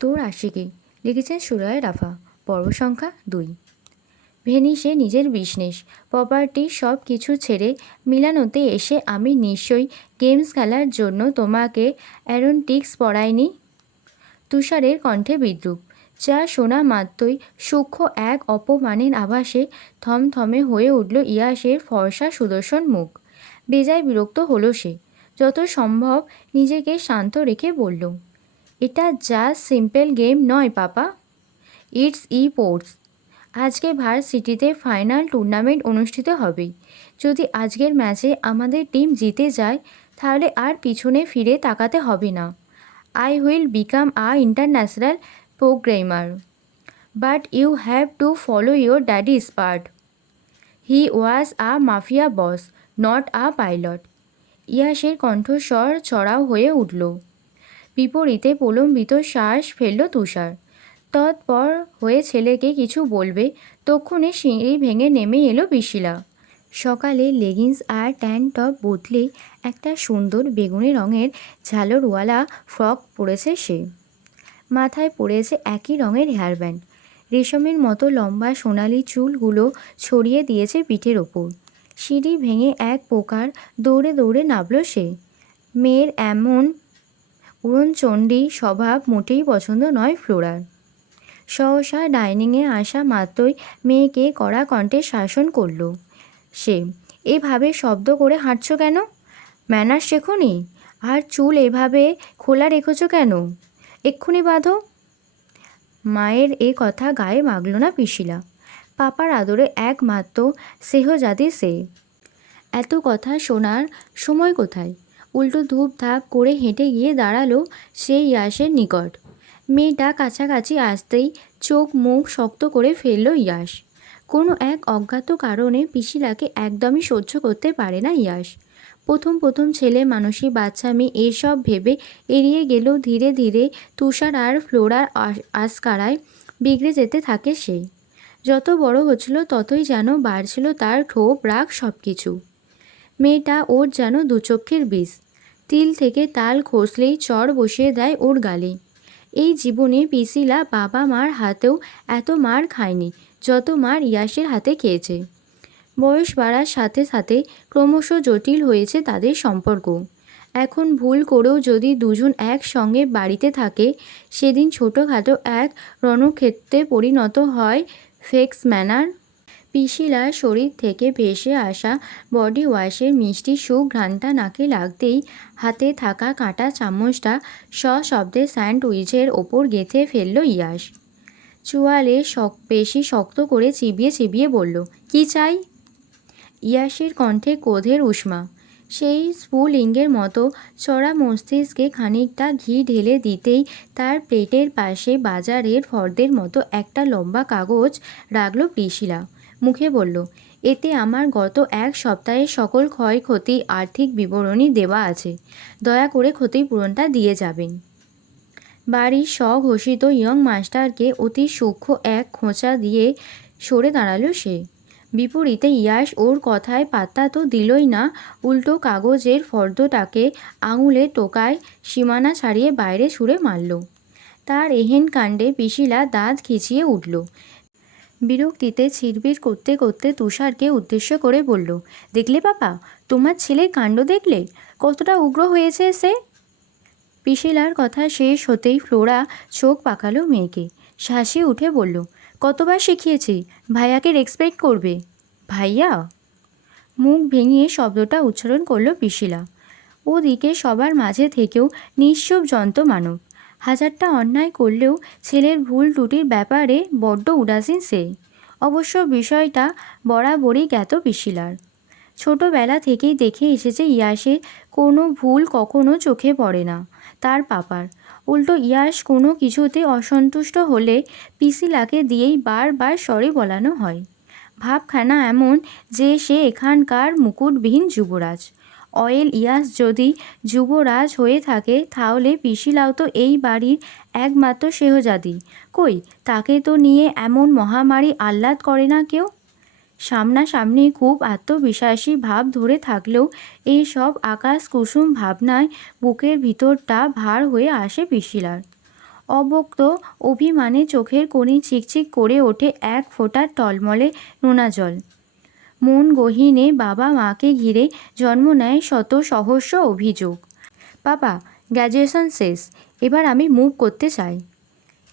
তোর আশিকি লিখেছেন সুরায় রাফা। পর্ব সংখ্যা 2। ভেনিসে নিজের বিজনেস প্রপার্টি সব কিছু ছেড়ে মিলানোতে এসে আমি নিশ্চয়ই গেমস খেলার জন্য তোমাকে অ্যারোনটিক্স পড়াইনি। তুষারের কণ্ঠে বিদ্রুপ, যা শোনা মাত্রই সূক্ষ্ম এক অপমানের আভাসে থমথমে হয়ে উঠল ইয়াসের ফর্সা সুদর্শন মুখ। বেজায় বিরক্ত হলো সে। যত সম্ভব নিজেকে শান্ত রেখে বলল, এটা জাস্ট সিম্পল গেম নয় পাপা, ইটস স্পোর্টস। আজকে ভার্সিটিতে ফাইনাল টুর্নামেন্ট অনুষ্ঠিত হবে। যদি আজকের ম্যাচে আমাদের টিম জিতে যায় তাহলে আর পিছনে ফিরে তাকাতে হবে না। I will become a international programmer, but you have to follow your daddy's part. He was a mafia boss, not a pilot. ইয়াসের কণ্ঠস্বর চড়াও হয়ে উঠল। বিপরীতে প্রলম্বিত শ্বাস ফেলল তুষার। তৎপর হয়ে ছেলেকে কিছু বলবে তক্ষুনি সিঁড়ি ভেঙে নেমে এলো পিশিলা। সকালে লেগিংস আর ট্যান টপ বদলে একটা সুন্দর বেগুনি রঙের ঝালরওয়ালা ফ্রক পরেছে সে। মাথায় পড়েছে একই রঙের হেয়ারব্যান্ড। রেশমের মতো লম্বা সোনালি চুলগুলো ছড়িয়ে দিয়েছে পিঠের ওপর। সিঁড়ি ভেঙে এক প্রকার দৌড়ে দৌড়ে নামল সে। মেয়ের এমন উড়নচণ্ডী স্বভাব মোটেই পছন্দ নয় ফ্লোরার। সহসা ডাইনিংয়ে আসা মাত্রই মেয়েকে কড়া কণ্ঠে শাসন করল সে। এভাবে শব্দ করে হাঁটছো কেন? ম্যানার্স শেখোনি? আর চুল এভাবে খোলা রেখেছো কেন? এক্ষুনি বাঁধো। মায়ের এ কথা গায়ে মাগল না পিশিলা। পাপার আদরে একমাত্র স্নেহজাতি সে। এত কথা শোনার সময় কোথায়? উল্টো ধূপ ধাপ করে হেঁটে গিয়ে দাঁড়ালো সেই ইয়াসের নিকট। মেয়েটা কাছাকাছি আসতেই চোখ মুখ শক্ত করে ফেলল ইয়াস। কোনো এক অজ্ঞাত কারণে পিশিলাকে একদমই সহ্য করতে পারে না ইয়াস। প্রথম প্রথম ছেলে মানুষই বাচ্চা মেয়ে এসব ভেবে এড়িয়ে গেলেও ধীরে ধীরে তুষার আর ফ্লোরার আস্কারায় বিগড়ে যেতে থাকে সে। যত বড় হচ্ছিল ততই যেন বাড়ছিল তার ক্ষোভ রাগ সব কিছু। মেয়েটা ওর যেন দুচক্ষের বিষ। তিল থেকে তাল খসলেই চড় বসিয়ে দেয় ওর গালে। এই জীবনে পিশিলা বাবা মার হাতেও এত মার খায়নি যত মার ইয়াসের হাতে খেয়েছে। বয়স বাড়ার সাথে সাথে ক্রমশ জটিল হয়েছে তাদের সম্পর্ক। এখন ভুল করেও যদি দুজন একসঙ্গে বাড়িতে থাকে সেদিন ছোটোখাটো এক রণক্ষেত্রে পরিণত হয় ফেক্স ম্যানার। পিশিলার শরীর থেকে ভেসে আসা বডি ওয়াশের মিষ্টি সুঘ্রাণটা নাকে লাগতেই হাতে থাকা কাঁটা চামচটা সশব্দে স্যান্ডউইচের ওপর গেঁথে ফেলল ইয়াস। চুয়ালে বেশি শক্ত করে চিবিয়ে চিবিয়ে বলল, কি চাই? ইয়াসের কণ্ঠে ক্রোধের উষ্মা। সেই স্ফুলিঙ্গের মতো চড়া মস্তিষ্কে খানিকটা ঘি ঢেলে দিতেই তার প্লেটের পাশে বাজারের ফর্দের মতো একটা লম্বা কাগজ রাখল পিশিলা। মুখে বলল, এতে আমার গত এক সপ্তাহের সকল ক্ষয়ক্ষতি আর্থিক বিবরণী দেওয়া আছে। দয়া করে ক্ষতিপূরণটা দিয়ে যাবেন। বাড়ির স্বঘোষিত ইয়ং মাস্টারকে অতি সূক্ষ্ম এক খোঁচা দিয়ে সরে দাঁড়ালো সে। বিপরীতে ইয়াস ওর কথায় পাত্তা তো দিলই না, উল্টো কাগজের ফর্দটাকে আঙুলে টোকায় সীমানা ছাড়িয়ে বাইরে ছুঁড়ে মারল। তার এহেন কাণ্ডে পিশিলা দাঁত খিচিয়ে উঠল। বিরক্তিতে ছিড়বিড় করতে করতে তুষারকে উদ্দেশ্য করে বলল, দেখলে পাপা, তোমার ছেলের কাণ্ড দেখলে? কতটা উগ্র হয়েছে সে। পিশিলার কথা শেষ হতেই ফ্লোরা চোখ পাকালো মেয়েকে। শাসি উঠে বলল, কতবার শিখিয়েছি ভাইয়াকে রেসপেক্ট করবে। ভাইয়া? মুখ ভেঙে শব্দটা উচ্চারণ করলো পিশিলা। ওদিকে সবার মাঝে থেকেও নিশ্চুপ জন্ত মানব। হাজারটা অন্যায় করলেও ছেলের ভুল ত্রুটির ব্যাপারে বড্ড উদাসীন সে। অবশ্য বিষয়টা বরাবরই জ্ঞাত পিশিলার। ছোটবেলা থেকেই দেখে এসেছে ইয়াসের কোনো ভুল কখনো চোখে পড়ে না তার পাপার। উল্টো ইয়াস কোনো কিছুতে অসন্তুষ্ট হলে পিশিলাকে দিয়েই বারবার সরি বলানো হয়। ভাবখানা এমন যে সে এখানকার মুকুটবিহীন যুবরাজ। অয়েল ইয়াস যদি যুবরাজ হয়ে থাকে তাহলে পিশিলাও তো এই বাড়ির একমাত্র সেহজাদি। কই, তাকে তো নিয়ে এমন মহামারী আহ্লাদ করে না কেউ। সামনাসামনি খুব আত্মবিশ্বাসী ভাব ধরে থাকলেও এই সব আকাশ কুসুম ভাবনায় বুকের ভিতরটা ভার হয়ে আসে পিশিলার। অবক্ত অভিমানে চোখের কোণে চিকচিক করে ওঠে এক ফোঁটা টলমলে নোনা জল। মন গহীনে বাবা মাকে ঘিরে জন্ম নেয় শত সহস্র অভিযোগ। বাবা, গ্র্যাজুয়েশন শেষ, এবার আমি মুভ করতে চাই।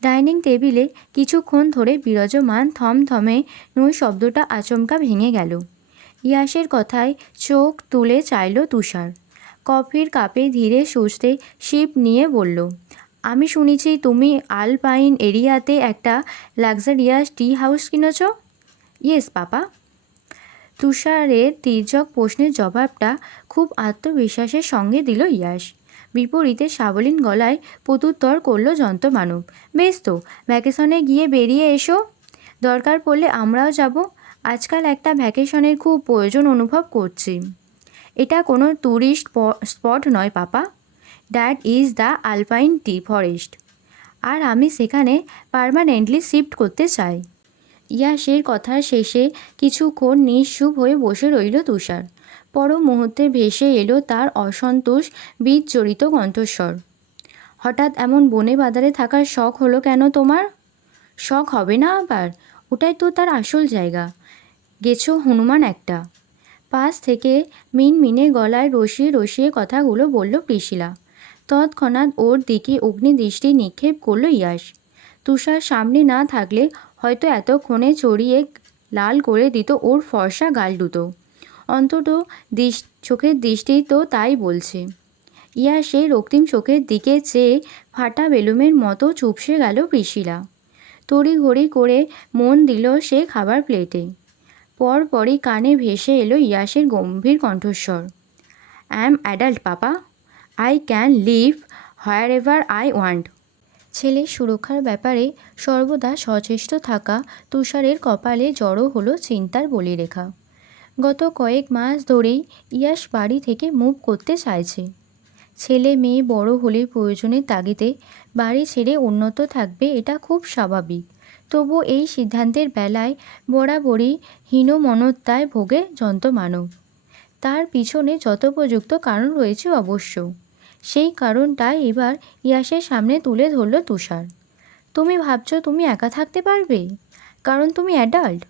ডাইনিং টেবিলে কিছুক্ষণ ধরে বিরাজমান থমথমে নই শব্দটা আচমকা ভেঙে গেল। ইয়াসের কথায় চোখ তুলে চাইল তুষার। কফির কাপে ধীরে সুস্থে সিপ নিয়ে বলল, আমি শুনেছি তুমি আলপাইন এরিয়াতে একটা লাক্সারিয়াস টি হাউস কিনেছ। Yes papa. তুষারের তির্যক প্রশ্নের জবাবটা খুব আত্মবিশ্বাসের সঙ্গে দিল ইয়াস। বিপরীতে সাবলীন গলায় প্রত্যুত্তর করল যন্ত্রমানব, বেশ তো, ভ্যাকেশনে গিয়ে বেরিয়ে এসো, দরকার পড়লে আমরাও যাব। আজকাল একটা ভ্যাকেশনের খুব প্রয়োজন অনুভব করছি। এটা কোনো ট্যুরিস্ট স্পট নয় papa, that is the alpine tea forest, আর আমি সেখানে পার্মানেন্টলি শিফট করতে চাই। ইয়াসের কথার শেষে কিছুক্ষণ নিশ্চুপ হয়ে বসে রইল তুষার। পর মুহূর্তে ভেসে এলো তার অসন্তোষ বীজজড়িত কণ্ঠস্বর। হঠাৎ এমন বনে বাজারে থাকার শখ হলো কেন তোমার? শখ হবে না আবার, ওটাই তো তার আসল জায়গা। গেছো হনুমান একটা। পাশ থেকে মিনমিনে গলায় রসিয়ে রসিয়ে কথাগুলো বলল প্রিশিলা। তৎক্ষণাৎ ওর দিকে অগ্নিদৃষ্টি নিক্ষেপ করল ইয়াস। তুষার সামনে না থাকলে হয়তো এতক্ষণে চড়িয়ে লাল করে দিত ওর ফর্সা গাল দুটো। অন্তত চোখের দৃষ্টি তো তাই বলছে। ইয়াসের রক্তিম চোখের দিকে চেয়ে ফাটা বেলুমের মতো চুপসে গেল প্রিশিলা। তড়িঘড়ি করে মন দিল সে খাবার প্লেটে। পরপরই কানে ভেসে এলো ইয়াসের গম্ভীর কণ্ঠস্বর, I am adult papa, I can live where ever I want. ছেলের সুরক্ষার ব্যাপারে সর্বদা সচেষ্ট থাকা তুষারের কপালে জড়ো হলো চিন্তার বলিরেখা। গত কয়েক মাস ধরেই ইয়াস বাড়ি থেকে মুভ করতে চাইছে। ছেলে মেয়ে বড় হলে প্রয়োজনের তাগিদে বাড়ি ছেড়ে অন্যত্র থাকবে, এটা খুব স্বাভাবিক। তবু এই সিদ্ধান্তের বেলায় বরাবরই হীনমন্যতায় ভোগে যন্ত্রমানব। তার পিছনে যথোপযুক্ত কারণ রয়েছে অবশ্য। সেই কারণটাই এবার ইয়াসের সামনে তুলে ধরল তুষার। তুমি ভাবছো তুমি একা থাকতে পারবে, কারণ তুমি অ্যাডাল্ট,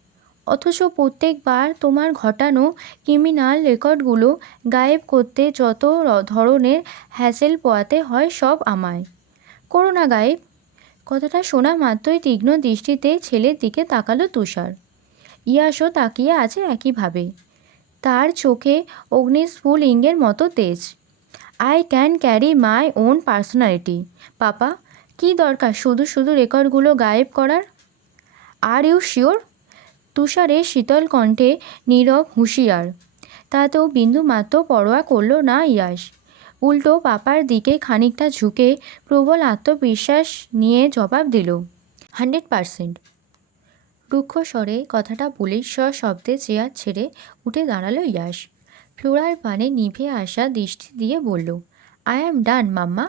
অথচ প্রত্যেকবার তোমার ঘটানো ক্রিমিনাল রেকর্ডগুলো গায়েব করতে যত ধরনের হ্যাসেল পোয়াতে হয় সব আমায়। করো না গায়েব। কথাটা শোনা মাত্রই তীক্ষ্ণ দৃষ্টিতে ছেলের দিকে তাকালো তুষার। ইয়াসও তাকিয়ে আছে একইভাবে। তার চোখে অগ্নিস্ফুলিঙ্গের মতো তেজ। I can carry my own personality papa, কী দরকার শুধু শুধু রেকর্ডগুলো গায়েব করার? Are you sure? তুষারের শীতল কণ্ঠে নীরব হুঁশিয়ার। তাতেও বিন্দুমাত্র পরোয়া করল না ইয়াস। উল্টো পাপার দিকে খানিকটা ঝুঁকে প্রবল আত্মবিশ্বাস নিয়ে জবাব দিল, 100%। রুক্ষ স্বরে কথাটা বলেই সশব্দে চেয়ার ছেড়ে উঠে দাঁড়ালো ইয়াস। ফ্লোরার পানে নিভে আসা দৃষ্টি দিয়ে বলল, আই অ্যাম ডান মাম্মা।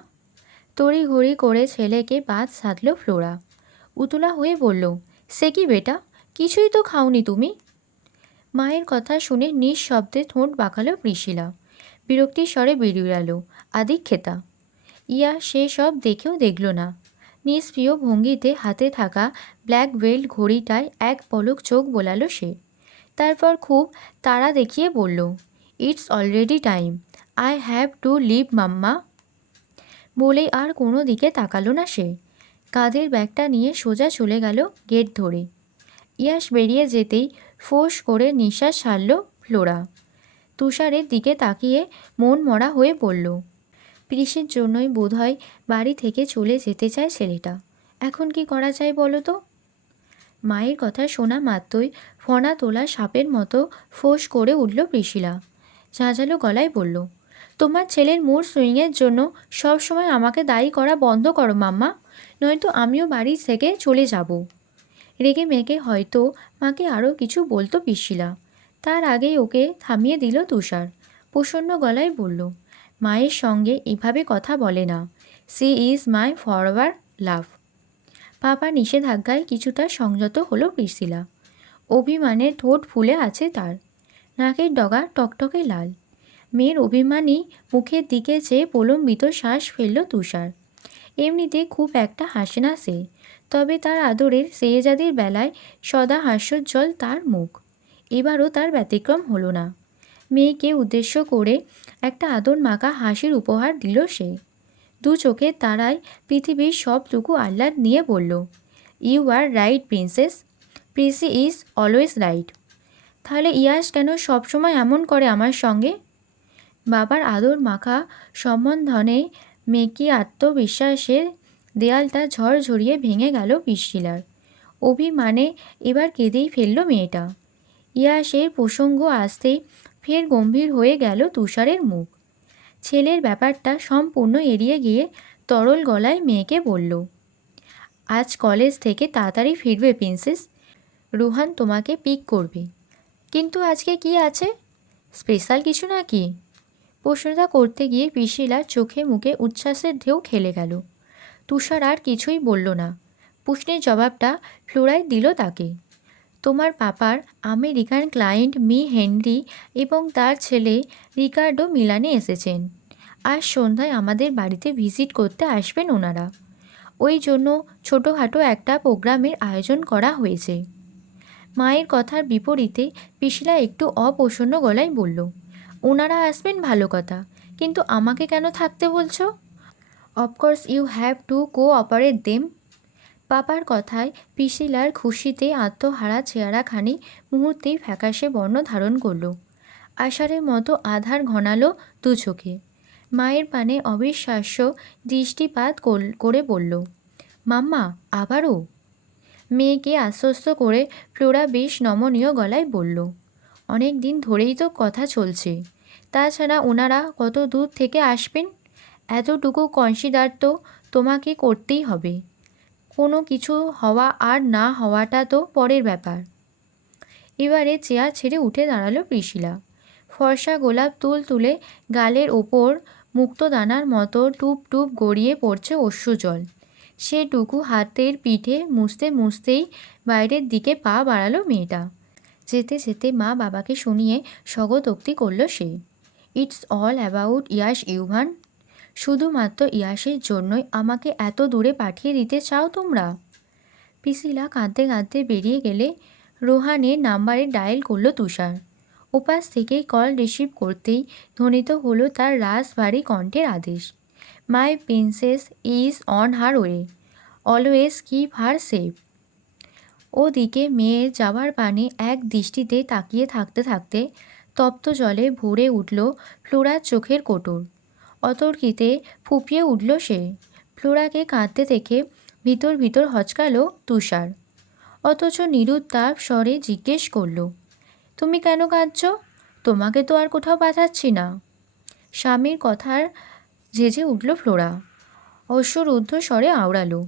তড়িঘড়ি করে ছেলেকে বাদ সাধল ফ্লোরা। উতলা হয়ে বলল, সে কি বেটা, কিছুই তো খাওনি তুমি? মায়ের কথা শুনে নিঃশব্দে ঠোঁট বাঁকালো প্রিশিলা। বিরক্তির স্বরে বেরিয়ে আদিক্ষেতা। ইয়া সে সব দেখেও দেখল না। নিষ্প্রিয় ভঙ্গিতে হাতে থাকা ব্ল্যাক বেল্ট ঘড়িটায় এক পলক চোখ বোলালো সে। তারপর খুব তাড়া দেখিয়ে বলল, it's already time, I have to leave mama. বলেই আর কোনো দিকে তাকালো না সে। কাঁধের ব্যাগটা নিয়ে সোজা চলে গেল গেট ধরে। ইয়াস বেরিয়ে যেতেই ফোঁস করে নিঃশ্বাস ছাড়ল ফ্লোরা। তুষারের দিকে তাকিয়ে মন মরা হয়ে পড়ল। পিরিসের জন্যই বোধহয় বাড়ি থেকে চলে যেতে চায় ছেলেটা। এখন কি করা যায় বলো তো? মায়ের কথা শোনা মাত্রই ফনা তোলা সাপের মতো ফোঁস করে উঠল প্রিশিলা। ঝাঁঝালো গলায় বলল, তোমার ছেলের মুড সুইংয়ের জন্য সবসময় আমাকে দায়ী করা বন্ধ করো মাম্মা, নয়তো আমিও বাড়ি থেকে চলে যাব। রেগে মেগে হয়তো মাকে আরও কিছু বলতো পিশিলা। তার আগেই ওকে থামিয়ে দিল তুষার। প্রসন্ন গলায় বলল, মায়ের সঙ্গে এভাবে কথা বলে না, সি ইজ মাই ফরওয়ার লাভ। পাপা নিষেধাজ্ঞায় কিছুটা সংযত হলো প্রিশিলা। অভিমানে ঠোঁট ফুলে আছে তার, নাকের ডগা টকটকে লাল। মেয়ের অভিমানী মুখের দিকে চেয়ে প্রলম্বিত শ্বাস ফেলল তুষার। এমনিতে খুব একটা হাসে না সে, তবে তার আদরের শেহজাদির বেলায় সদা হাস্যোজ্জ্বল তার মুখ। এবারও তার ব্যতিক্রম হলো না। মেয়েকে উদ্দেশ্য করে একটা আদর মাখা হাসির উপহার দিল সে। দু চোখের তারায় পৃথিবীর সবটুকু আহ্লাদ নিয়ে বলল, you are right princess, Prissy is always right. তাহলে ইয়াস কেন সবসময় এমন করে আমার সঙ্গে? বাবার আদর মাখা সম্বন্ধনে মেকি আত্মবিশ্বাসের দেয়ালটা ঝড়ঝরিয়ে ভেঙে গেল পিসিলার। অভিমানে এবার কেঁদেই ফেলল মেয়েটা। ইয়াসের প্রসঙ্গ আসতেই ফের গম্ভীর হয়ে গেল তুষারের মুখ। ছেলের ব্যাপারটা সম্পূর্ণ এড়িয়ে গিয়ে তরল গলায় মেয়েকে বলল, আজ কলেজ থেকে তাড়াতাড়ি ফিরবে প্রিন্সেস, রুহান তোমাকে পিক করবে। কিন্তু আজকে কি আছে, স্পেশাল কিছু নাকি? প্রশ্নটা করতে গিয়ে পিসিলার চোখে মুখে উচ্ছ্বাসের ঢেউ খেলে গেল। তুষার আর কিছুই বলল না। প্রশ্নের জবাবটা ফ্লোরায় দিল তাকে। তোমার পাপার আমেরিকান ক্লায়েন্ট মি হেনরি এবং তার ছেলে রিকার্ডো মিলানে এসেছেন। আজ সন্ধ্যায় আমাদের বাড়িতে ভিজিট করতে আসবেন ওনারা। ওই জন্য ছোটোখাটো একটা প্রোগ্রামের আয়োজন করা হয়েছে। মায়ের কথার বিপরীতে পিসিলা একটু অপ্রসন্ন গলায় বলল, ওনারা আসবেন ভালো কথা, কিন্তু আমাকে কেন থাকতে বলছো? Of course you have to cooperate them. পাপার কথায় পিসিলার খুশিতে আত্মহারা চেহারাখানি মুহূর্তেই ফ্যাকাশে বর্ণ ধারণ করল। আষাঢ়ের মতো আধার ঘনালো দু চোখে। মায়ের পানে অবিশ্বাস্য দৃষ্টিপাত করে বলল, মাম্মা আবারও? মেয়েকে আশ্বস্ত করে ফ্লোরা বেশ নমনীয় গলায় বলল, অনেক দিন ধরেই তো কথা চলছে। তাছাড়া ওনারা কত দূর থেকে আসবেন, এতটুকু কনসিডার তো তোমাকে করতেই হবে। কোনো কিছু হওয়া আর না হওয়াটা তো পরের ব্যাপার। এবারে চেয়ার ছেড়ে উঠে দাঁড়ালো প্রিসিলা। ফর্সা গোলাপ তুলে গালের ওপর মুক্তদানার মতো টুপ টুপ গড়িয়ে পড়ছে অশ্রুজল। সেটুকু হাতের পিঠে মুছতে মুছতেই বাইরের দিকে পা বাড়ালো মেয়েটা। যেতে যেতে মা বাবাকে শুনিয়ে স্বগতোক্তি করল সে, it's all about Yash Yuvan. শুধুমাত্র ইয়াশের জন্যই আমাকে এত দূরে পাঠিয়ে দিতে চাও তোমরা? পিসিলা কাঁদতে কাঁদতে বেরিয়ে গেলে রোহানের নাম্বারে ডায়াল করলো তুষার। ওপাশ থেকেই কল রিসিভ করতেই ধ্বনিত হলো তার রাশভারী কণ্ঠের আদেশ, my princess is on her way, always keep her safe. ওদিকে মেয়ের যাওয়ার পানে এক দৃষ্টিতে তাকিয়ে থাকতে থাকতে তপ্ত জলে ভরে উঠল ফ্লোরার চোখের কোটর। অতর্কিতে ফুঁপিয়ে উঠল সে। ফ্লোরাকে কাঁদতে দেখে ভিতর ভিতর হচকালো তুষার, অথচ নিরুত্তাপ স্বরে জিজ্ঞেস করল, তুমি কেন কাঁদছ? তোমাকে তো আর কোথাও পাঠাচ্ছি না। স্বামীর কথার ঝেঁঝে উঠল ফ্লোরা। অশ্বরুদ্ধ স্বরে আওড়ালো,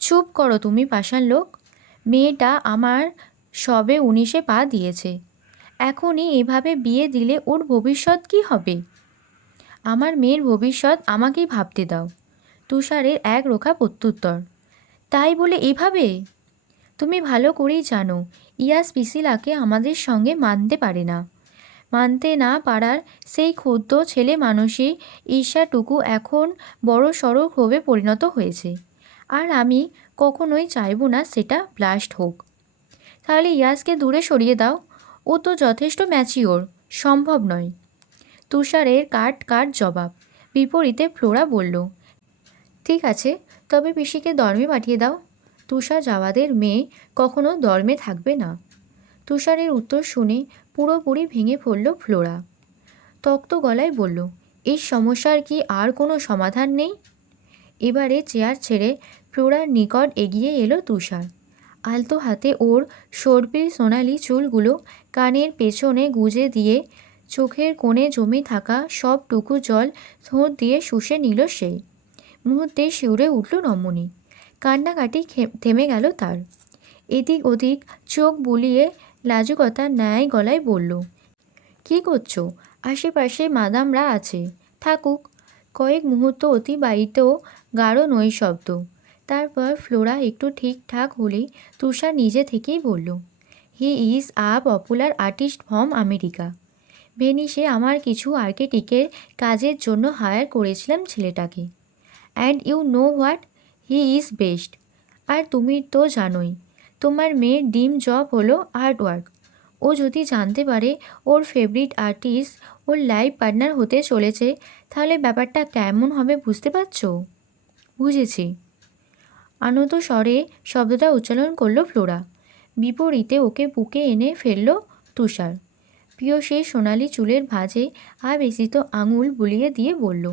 চুপ করো তুমি পাষাণ লোক। মেয়েটা আমার সবে 19-এ পা দিয়েছে। এখনই এভাবে বিয়ে দিলে ওর ভবিষ্যৎ কী হবে? আমার মেয়ের ভবিষ্যৎ আমাকেই ভাবতে দাও। তুষারের এক রোখা প্রত্যুত্তর। তাই বলে এভাবে? তুমি ভালো করেই জানো ইয়াস পিসিলাকে আমাদের সঙ্গে মানতে পারে না। মানতে না পারার সেই ক্ষুদ্র ছেলে মানুষই ঈর্ষাটুকু এখন বড় সড়ো ক্ষোভে পরিণত হয়েছে। আর আমি কখনোই চাইব না সেটা ব্লাস্ট হোক। তাহলে ইয়াসকে দূরে সরিয়ে দাও, ও তো যথেষ্ট ম্যাচিওর। সম্ভব নয়। তুষারের কাট জবাব। বিপরীতে ফ্লোরা বলল, ঠিক আছে, তবে পিসিকে ধর্মে পাঠিয়ে দাও। তুষার জাওয়াদের মেয়ে কখনো ধর্মে থাকবে না। তুষারের উত্তর শুনে পুরোপুরি ভেঙে পড়ল ফ্লোরা। তক্ত গলায় বলল, এই সমস্যার কি আর কোনো সমাধান নেই? এবারে চেয়ার ছেড়ে ফ্লোরার নিকট এগিয়ে এলো তুষার। আলতো হাতে ওর সর্পির সোনালি চুলগুলো কানের পেছনে গুজে দিয়ে চোখের কোণে জমে থাকা সবটুকু জল ঠোঁট দিয়ে শুষে নিল সে। মুহূর্তে শিউরে উঠল রমণী। কান্নাকাটি থেমে গেল তার। এদিক ওদিক চোখ বুলিয়ে লাজুকতার ন্যায় গলায় বলল, কী করছো? আশেপাশে মাদামরা আছে, থাকুক। কয়েক মুহূর্ত অতিবাহিত গাঢ় নৈশব্দ। তারপর ফ্লোরা একটু ঠিকঠাক হলেই তুষার নিজে থেকেই বলল, he is a popular artist from America. ভেনিসে আমার কিছু আর্কিটেক্টের কাজের জন্য হায়ার করেছিলাম ছেলেটাকে। And you know what, he is best. আর তুমি তো জানোই তোমার মেয়ের ড্রিম জব হলো আর্ট ওয়ার্ক। ও যদি জানতে পারে ওর ফেভারিট আর্টিস্ট ওর লাইফ পার্টনার হতে চলেছে, তাহলে ব্যাপারটা কেমন হবে বুঝতে পারছো? বুঝেছি, আনত স্বরে শব্দটা উচ্চারণ করলো ফ্লোরা। বিপরীতে ওকে বুকে এনে ফেলল তুষার। পিয়সের সোনালি চুলের ভাঁজে আবেশিত আঙুল বুলিয়ে দিয়ে বলল,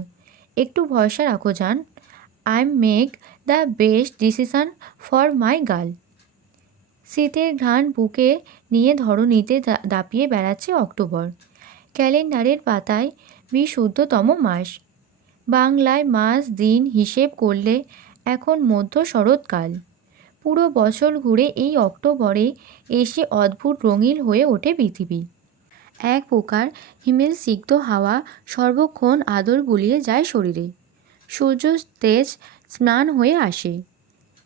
একটু ভরসা রাখো জান, I make the best decision for my girl. শীতের ঘ্রাণ বুকে নিয়ে ধরণীতে দাপিয়ে বেড়াচ্ছে অক্টোবর। ক্যালেন্ডারের পাতায় বিশুদ্ধতম মাস। বাংলায় মাস দিন হিসেব করলে এখন মধ্য শরৎকাল। পুরো বছর ঘুরে এই অক্টোবরে এসে অদ্ভুত রঙিন হয়ে ওঠে পৃথিবী। এক প্রকার হিমেল সিক্ত হাওয়া সর্বক্ষণ আদর বুলিয়ে যায় শরীরে। সূর্য তেজ স্নান হয়ে আসে।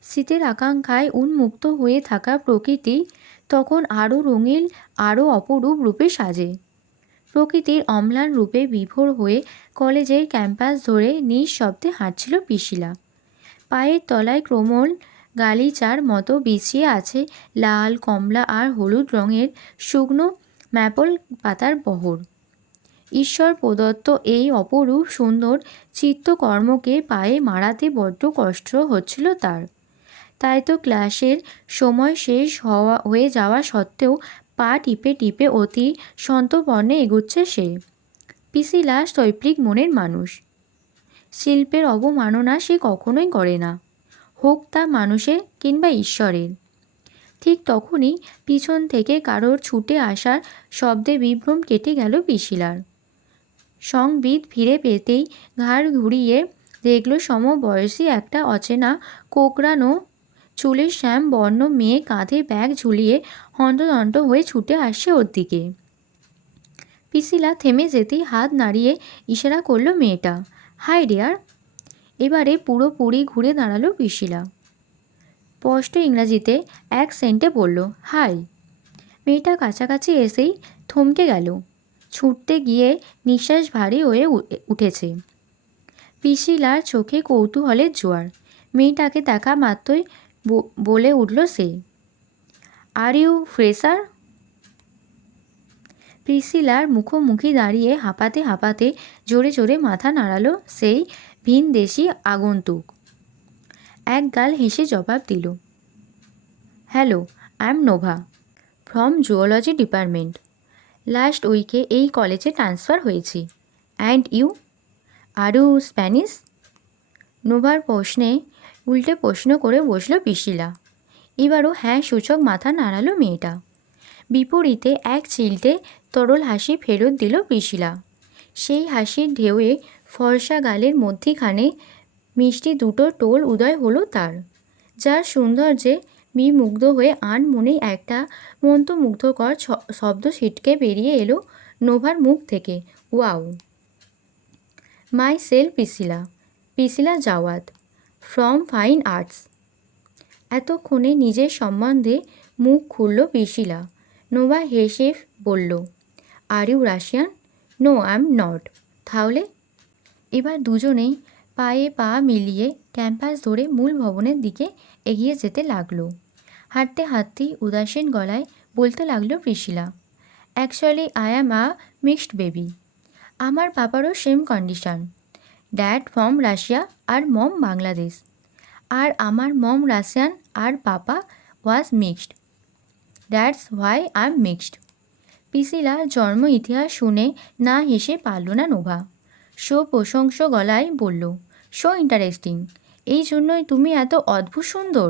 শীতের আকাঙ্ক্ষায় উন্মুক্ত হয়ে থাকা প্রকৃতি তখন আরও রঙিন, আরও অপরূপ রূপে সাজে। প্রকৃতির অম্লান রূপে বিভোর হয়ে কলেজের ক্যাম্পাস ধরে নিঃশব্দে হাঁটছিল পিশিলা। পায়ের তলায় কোমল গালিচার মতো বিছিয়ে আছে লাল, কমলা আর হলুদ রঙের শুকনো ম্যাপল পাতার বহর। ঈশ্বর প্রদত্ত এই অপরূপ সুন্দর চিত্তকর্মকে পায়ে মারাতে বড্ড কষ্ট হচ্ছিল তার। তাই তো ক্লাসের সময় শেষ হয়ে যাওয়া সত্ত্বেও পা টিপে টিপে অতি সন্তর্পণে এগুচ্ছে সে। পিসিলা শৈল্পিক মনের মানুষ। শিল্পের অবমাননা সে কখনোই করে না, হোক তা মানুষের কিংবা ঈশ্বরের। ঠিক তখনই পিছন থেকে কারোর ছুটে আসার শব্দে বিভ্রম কেটে গেল পিশিলার। সংবিদ ফিরে পেতেই ঘাড় ঘুরিয়ে দেখল সমবয়সী একটা অচেনা কোকড়ানো চুলের শ্যাম বর্ণ মেয়ে কাঁধে ব্যাগ ঝুলিয়ে হন্তদন্ত হয়ে ছুটে আসছে ওর দিকে। পিসিলা থেমে যেতেই হাত নাড়িয়ে ইশারা করল মেয়েটা, হাই ডিয়ার। এবারে পুরোপুরি ঘুরে দাঁড়ালো পিসিলা। স্পষ্ট ইংরাজিতে এক সেন্টে বলল, হাই। মেয়েটা কাছাকাছি এসেই থমকে গেল। ছুটতে গিয়ে নিঃশ্বাস ভারী হয়ে উঠেছে। পিসিলার চোখে কৌতূহলের জোয়ার। মেয়েটাকে দেখা মাত্রই বলে উঠল সে, আর ইউ ফ্রেশার? পিসিলার মুখোমুখি দাঁড়িয়ে হাঁপাতে হাঁপাতে জোরে জোরে মাথা নাড়ালো সেই ভিনদেশি আগন্তুক। এক গাল হেসে জবাব দিল, hello, I am Nova from zoology department. Last উইকে এই কলেজে ট্রান্সফার হয়েছি। And you, are you Spanish? নোভার প্রশ্নে উল্টে প্রশ্ন করে বসল পিসিলা। এবারও হ্যাঁ সূচক মাথা নাড়ালো মেয়েটা। বিপরীতে এক চিলটে তরল হাসি ফেরত দিল পিসিলা। সেই হাসির ঢেউয়ে ফর্সা গালের মধ্যিখানে মিষ্টি দুটো টোল উদয় হলো তার, যার সৌন্দর্যে বিমুগ্ধ হয়ে আনমনেই একটা মন্ত্রমুগ্ধকর শব্দ ছিটকে বেরিয়ে এলো নোভার মুখ থেকে, wow. Myself Priscilla, Priscilla Jawad, from fine arts. এতক্ষণে নিজের সম্বন্ধে মুখ খুলল পিসিলা। নোভা হেসে বলল, are you Russian? No, I am not. তাহলে? এবার দুজনেই পায়ে পা মিলিয়ে ক্যাম্পাস ধরে মূল ভবনের দিকে এগিয়ে যেতে লাগলো। হাঁটতে হাঁটতেই উদাসীন গলায় বলতে লাগলো Priscilla, actually I am a mixed baby. আমার বাবারও same condition. Dad from Russia আর মম বাংলাদেশ। আর আমার মম রাশিয়ান আর papa was mixed. That's why I am mixed. পিসিলার জন্ম ইতিহাস শুনে না হেসে পারল না নোভা। প্রশংস গলায় বলল, সো ইন্টারেস্টিং। এই জন্যই তুমি এত অদ্ভুত সুন্দর।